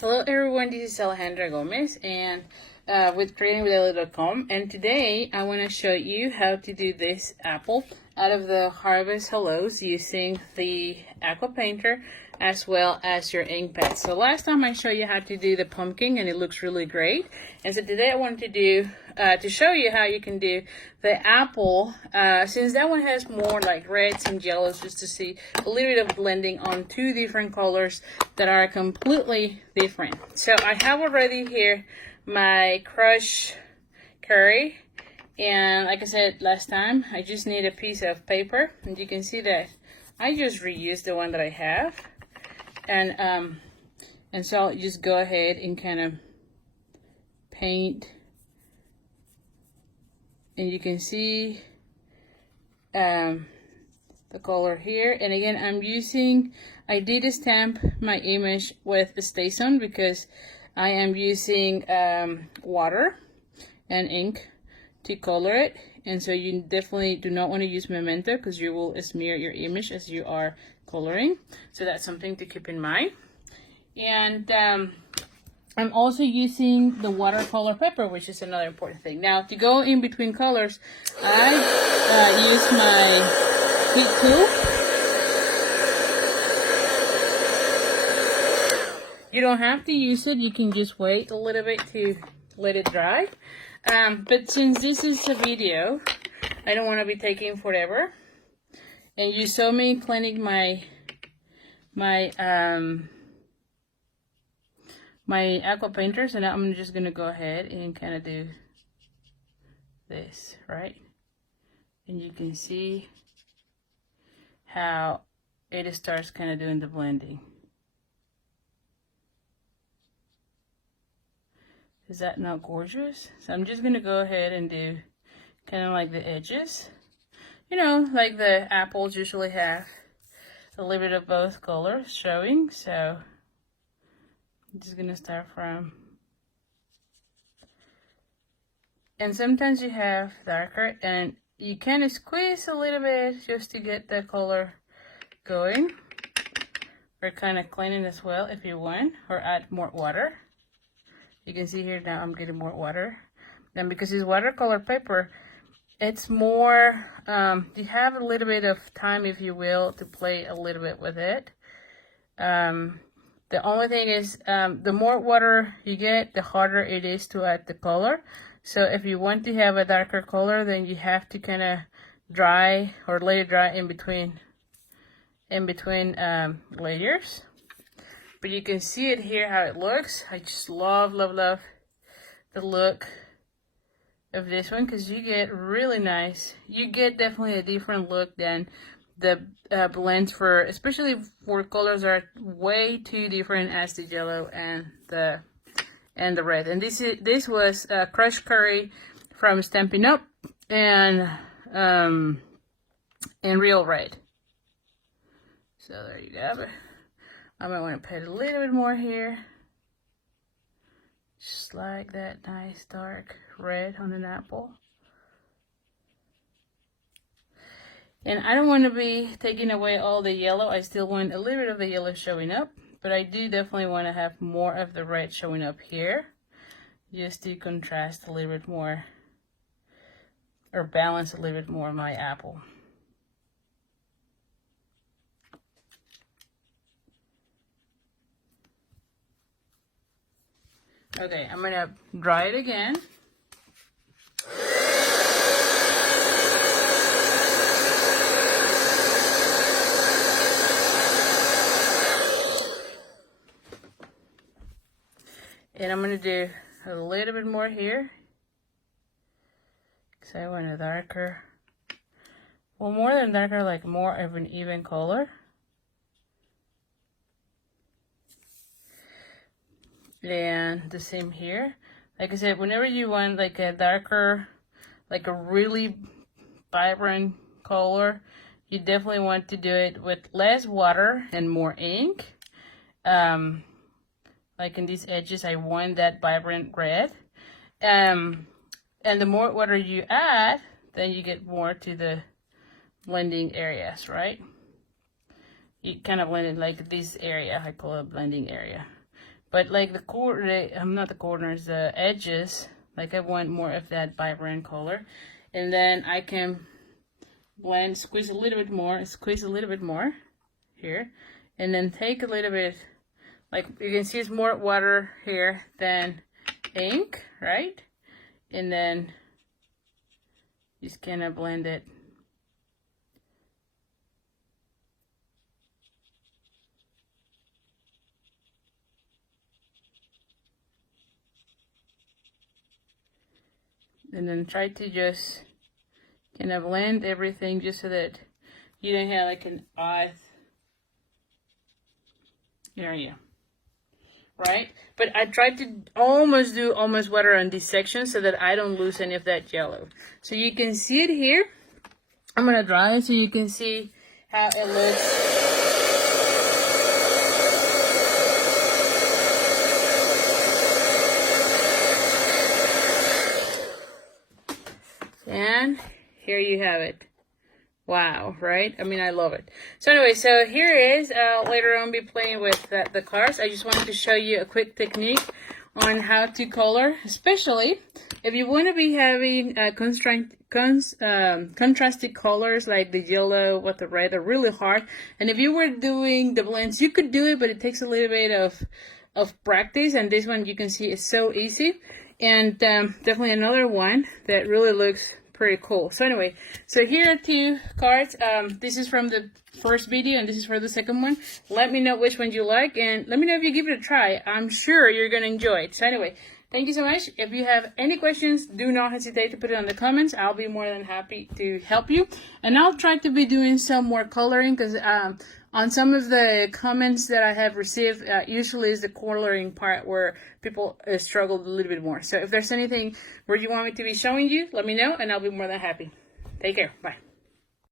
Hello everyone, this is Alejandra Gomez and with creatingwitheli.com, and today I want to show you how to do this apple out of the Harvest Hellos using the aqua painter as well as your ink pad. So last time I showed you how to do the pumpkin and it looks really great, and so today I wanted to do to show you how you can do the apple, since that one has more like reds and yellows, just to see a little bit of blending on two different colors that are completely different. So I have already here my crushed curry, and like I said last time, I just need a piece of paper, and you can see that I just reused the one that I have, and so I'll just go ahead and kind of paint. And you can see the color here. And again, I did stamp my image with StazOn because I am using water and ink to color it. And so you definitely do not want to use Memento because you will smear your image as you are coloring. So that's something to keep in mind. And I'm also using the watercolor paper, which is another important thing. Now, to go in between colors, I use my heat tool. You don't have to use it. You can just wait a little bit to let it dry. But since this is a video, I don't want to be taking forever. And you saw me cleaning my aqua painters, and I'm just gonna go ahead and kind of do this, right? And you can see how it starts kind of doing the blending. Is that not gorgeous? So I'm just gonna go ahead and do kind of like the edges, you know, like the apples usually have a little bit of both colors showing. So I'm just gonna start from, and sometimes you have darker, and you can squeeze a little bit just to get the color going, or kind of cleaning as well if you want, or add more water. You can see here now I'm getting more water, and because it's watercolor paper, it's more you have a little bit of time, if you will, to play a little bit with it. The only thing is, the more water you get, the harder it is to add the color. So if you want to have a darker color, then you have to kind of dry or let it dry in between layers. But you can see it here how it looks. I just love the look of this one, because you get really nice. You get definitely a different look than the blends, for especially for colors that are way too different as the yellow and the red. And this was crushed curry from Stampin' Up! and Real Red. So there you go. I might want to put a little bit more here, just like that nice dark red on an apple. And I don't want to be taking away all the yellow. I still want a little bit of the yellow showing up, but I do definitely want to have more of the red showing up here, just to contrast a little bit more, or balance a little bit more my apple. Okay, I'm gonna dry it again. And I'm going to do a little bit more here, because I want a darker, well, more than darker, like more of an even color. And the same here. Like I said, whenever you want like a darker, like a really vibrant color, you definitely want to do it with less water and more ink. Like in these edges, I want that vibrant red. And the more water you add, then you get more to the blending areas, right? You kind of blend it like this area, I call it blending area. But like not the corners, the edges, like I want more of that vibrant color. And then I can blend, squeeze a little bit more here. And then take a little bit, like you can see it's more water here than ink, right? And then just kind of blend it. And then try to just kind of blend everything just so that you don't have like an odd area, right? But I tried to almost do almost water on this section so that I don't lose any of that yellow. So you can see it here. I'm gonna dry it so you can see how it looks. And here you have it. Wow, right? I mean, I love it. So anyway, so here is, later on be playing with the cards. I just wanted to show you a quick technique on how to color, especially if you want to be having contrasted colors like the yellow with the red are really hard. And if you were doing the blends, you could do it, but it takes a little bit of practice. And this one you can see is so easy. And definitely another one that really looks pretty cool. So anyway, so here are two cards. This is from the first video and this is for the second one. Let me know which one you like and let me know if you give it a try. I'm sure you're gonna enjoy it. So anyway, thank you so much. If you have any questions, do not hesitate to put it in the comments. I'll be more than happy to help you. And I'll try to be doing some more coloring because on some of the comments that I have received, usually is the coloring part where people struggle a little bit more. So if there's anything where you want me to be showing you, let me know and I'll be more than happy. Take care. Bye.